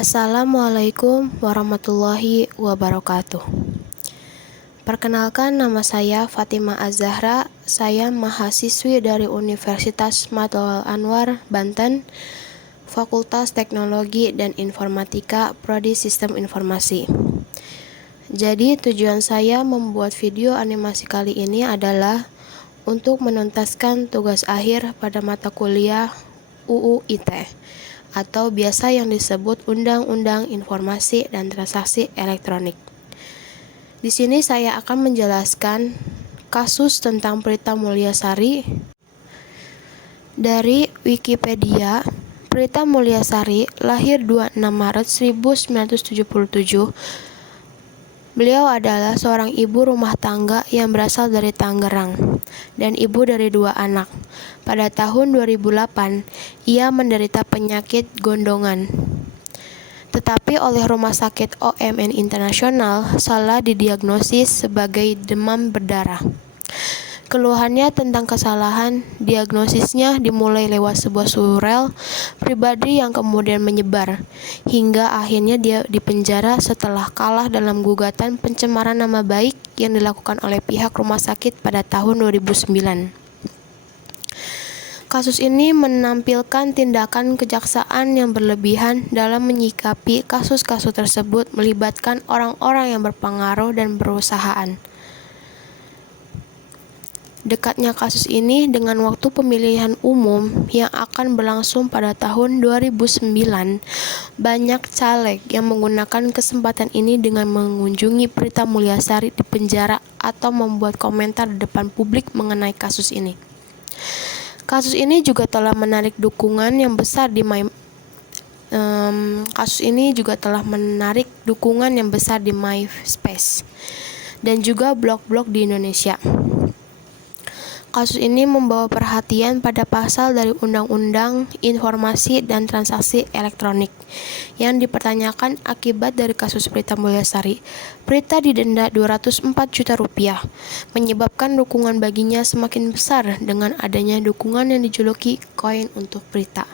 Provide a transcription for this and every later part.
Assalamualaikum warahmatullahi wabarakatuh. Perkenalkan, nama saya Fatimah Az-Zahra. Saya mahasiswi dari Universitas Madlul Anwar, Banten, Fakultas Teknologi dan Informatika, Prodi Sistem Informasi. Jadi, tujuan saya membuat video animasi kali ini adalah untuk menuntaskan tugas akhir pada mata kuliah UU ITE atau biasa yang disebut Undang-Undang Informasi dan Transaksi Elektronik. Di sini saya akan menjelaskan kasus tentang Prita Mulyasari. Dari Wikipedia, Prita Mulyasari lahir 26 Maret 1977. Beliau adalah seorang ibu rumah tangga yang berasal dari Tangerang dan ibu dari 2 anak. Pada tahun 2008, ia menderita penyakit gondongan. Tetapi oleh Rumah Sakit OMN Internasional salah didiagnosis sebagai demam berdarah. Keluhannya tentang kesalahan diagnosisnya dimulai lewat sebuah surel pribadi yang kemudian menyebar, hingga akhirnya dia dipenjara setelah kalah dalam gugatan pencemaran nama baik yang dilakukan oleh pihak rumah sakit pada tahun 2009. Kasus ini menampilkan tindakan kejaksaan yang berlebihan dalam menyikapi kasus-kasus tersebut melibatkan orang-orang yang berpengaruh dan perusahaan. Dekatnya kasus ini dengan waktu pemilihan umum yang akan berlangsung pada tahun 2009, banyak caleg yang menggunakan kesempatan ini dengan mengunjungi Prita Mulyasari di penjara atau membuat komentar di depan publik mengenai kasus ini. Kasus ini juga telah menarik dukungan yang besar di MySpace dan juga blog-blog di Indonesia. Kasus ini membawa perhatian pada pasal dari Undang-Undang Informasi dan Transaksi Elektronik yang dipertanyakan akibat dari kasus Prita Mulyasari. Prita didenda 204 juta rupiah, menyebabkan dukungan baginya semakin besar dengan adanya dukungan yang dijuluki koin untuk Prita.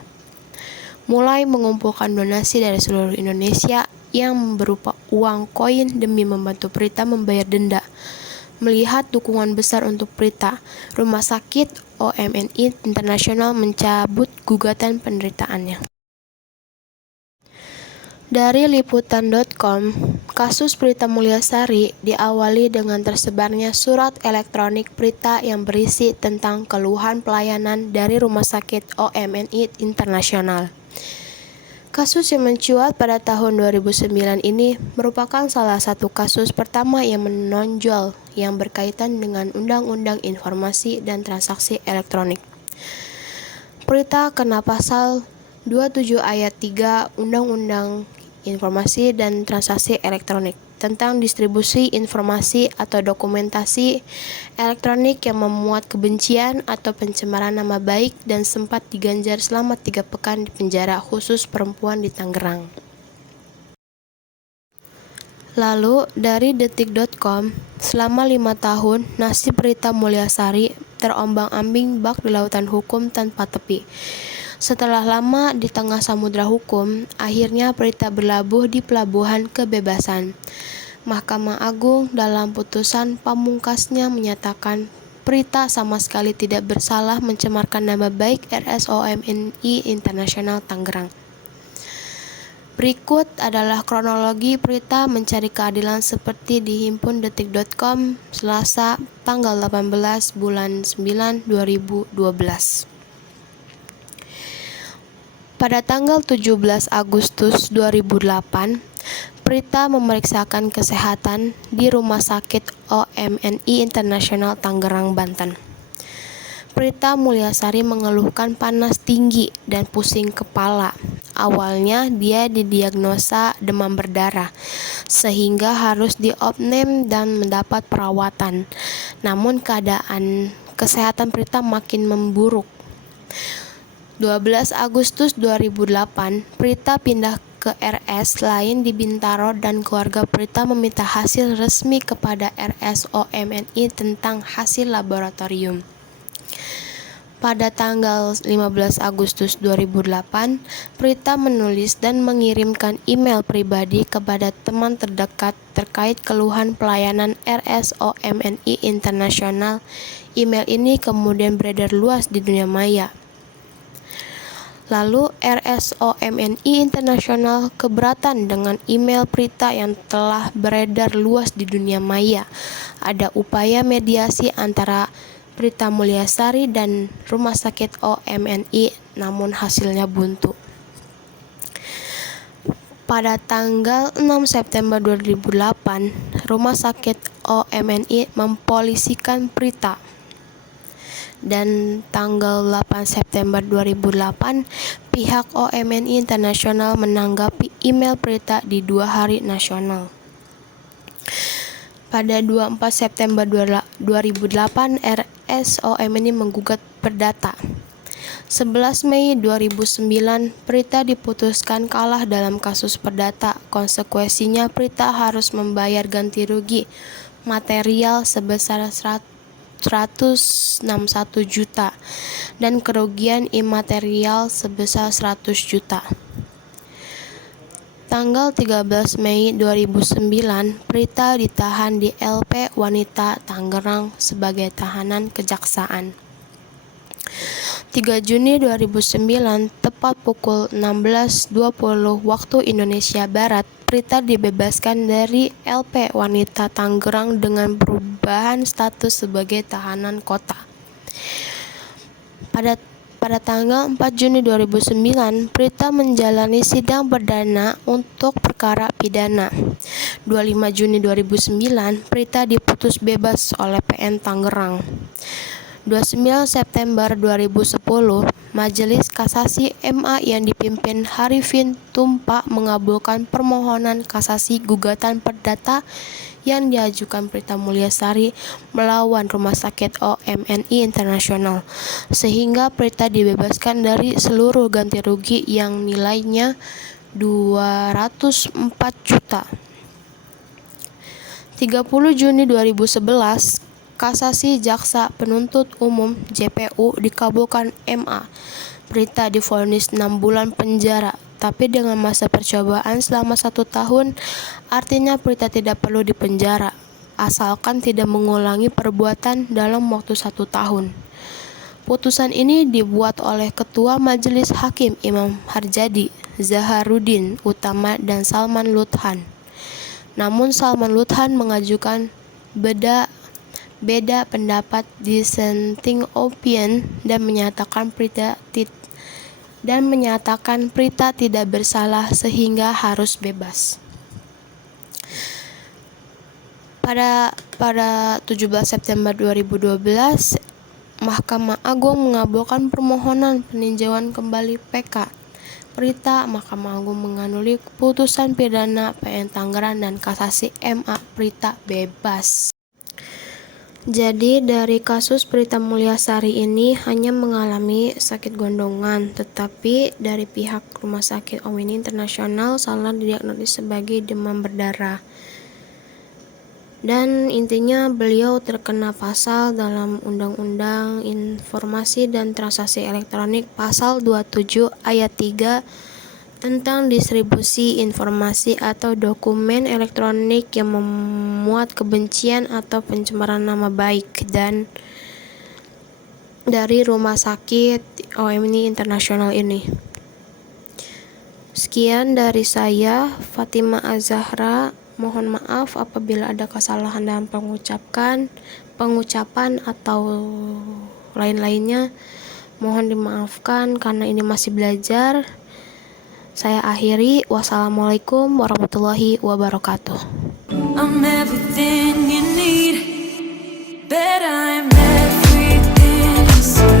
Mulai mengumpulkan donasi dari seluruh Indonesia yang berupa uang koin demi membantu Prita membayar denda. Melihat dukungan besar untuk Prita, Rumah Sakit OMNI Internasional mencabut gugatan penderitaannya. Dari liputan.com, kasus Prita Mulyasari diawali dengan tersebarnya surat elektronik Prita yang berisi tentang keluhan pelayanan dari Rumah Sakit OMNI Internasional. Kasus yang mencuat pada tahun 2009 ini merupakan salah satu kasus pertama yang menonjol yang berkaitan dengan Undang-Undang Informasi dan Transaksi Elektronik. Prita kena pasal 27 ayat 3 Undang-Undang Informasi dan Transaksi Elektronik tentang distribusi informasi atau dokumentasi elektronik yang memuat kebencian atau pencemaran nama baik dan sempat diganjar selama 3 pekan di penjara khusus perempuan di Tangerang. Lalu dari detik.com, selama 5 tahun nasib Prita Mulyasari terombang-ambing bak di lautan hukum tanpa tepi. Setelah lama di tengah samudra hukum, akhirnya Prita berlabuh di pelabuhan kebebasan. Mahkamah Agung dalam putusan pamungkasnya menyatakan Prita sama sekali tidak bersalah mencemarkan nama baik RSOMNI Internasional Tangerang. Berikut adalah kronologi Prita mencari keadilan seperti dihimpun detik.com Selasa tanggal 18 bulan 9 2012. Pada tanggal 17 Agustus 2008, Prita memeriksakan kesehatan di Rumah Sakit OMNI Internasional Tangerang, Banten. Prita Mulyasari mengeluhkan panas tinggi dan pusing kepala. Awalnya dia didiagnosa demam berdarah, sehingga harus diopname dan mendapat perawatan. Namun keadaan kesehatan Prita makin memburuk. 12 Agustus 2008, Prita pindah ke RS lain di Bintaro dan keluarga Prita meminta hasil resmi kepada RSOMNI tentang hasil laboratorium. Pada tanggal 15 Agustus 2008, Prita menulis dan mengirimkan email pribadi kepada teman terdekat terkait keluhan pelayanan RSOMNI Internasional. Email ini kemudian beredar luas di dunia maya. Lalu RSOMNI Internasional keberatan dengan email Prita yang telah beredar luas di dunia maya. Ada upaya mediasi antara Prita Mulyasari dan Rumah Sakit OMNI, namun hasilnya buntu. Pada tanggal 6 September 2008, Rumah Sakit OMNI mempolisikan Prita. Dan tanggal 8 September 2008, pihak OMNI Internasional menanggapi email Prita di 2 hari nasional. Pada 24 September 2008, RSOMNI menggugat perdata. 11 Mei 2009, Prita diputuskan kalah dalam kasus perdata. Konsekuensinya, Prita harus membayar ganti rugi material sebesar 161 juta dan kerugian imaterial sebesar 100 juta. Tanggal 13 Mei 2009, Prita ditahan di LP Wanita Tangerang sebagai tahanan kejaksaan. 3 Juni 2009, tepat pukul 16.20 waktu Indonesia Barat, Prita dibebaskan dari LP Wanita Tangerang dengan perubahan status sebagai tahanan kota. Pada tanggal 4 Juni 2009, Prita menjalani sidang perdana untuk perkara pidana. 25 Juni 2009, Prita diputus bebas oleh PN Tangerang. 29 September 2010, Majelis Kasasi MA yang dipimpin Harifin Tumpak mengabulkan permohonan kasasi gugatan perdata yang diajukan Prita Mulyasari melawan Rumah Sakit OMNI Internasional, sehingga Prita dibebaskan dari seluruh ganti rugi yang nilainya 204 juta. 30 Juni 2011, kasasi Jaksa Penuntut Umum JPU dikabulkan MA. Prita divonis 6 bulan penjara, tapi dengan masa percobaan selama 1 tahun. Artinya Prita tidak perlu dipenjara, asalkan tidak mengulangi perbuatan dalam waktu 1 tahun. Putusan ini dibuat oleh Ketua Majelis Hakim Imam Harjadi, Zaharuddin Utama, dan Salman Luthan. Namun Salman Luthan mengajukan beda pendapat dissenting opinion dan menyatakan Prita tidak bersalah sehingga harus bebas. Pada 17 September 2012, Mahkamah Agung mengabulkan permohonan peninjauan kembali PK Prita. Mahkamah Agung menganuli putusan pidana PN Tangerang dan kasasi MA. Prita bebas. Jadi dari kasus Prita Mulyasari ini hanya mengalami sakit gondongan, tetapi dari pihak Rumah Sakit OMNI Internasional salah didiagnosis sebagai demam berdarah. Dan intinya beliau terkena pasal dalam Undang-Undang Informasi dan Transaksi Elektronik pasal 27 ayat 3 tentang distribusi informasi atau dokumen elektronik yang memuat kebencian atau pencemaran nama baik dan dari Rumah Sakit OMNI Internasional ini. Sekian dari saya, Fatimah Az-Zahra. Mohon maaf apabila ada kesalahan dalam pengucapan atau lain-lainnya. Mohon dimaafkan karena ini masih belajar. Saya akhiri. Wassalamualaikum warahmatullahi wabarakatuh. I'm everything you need, but I'm everything you see.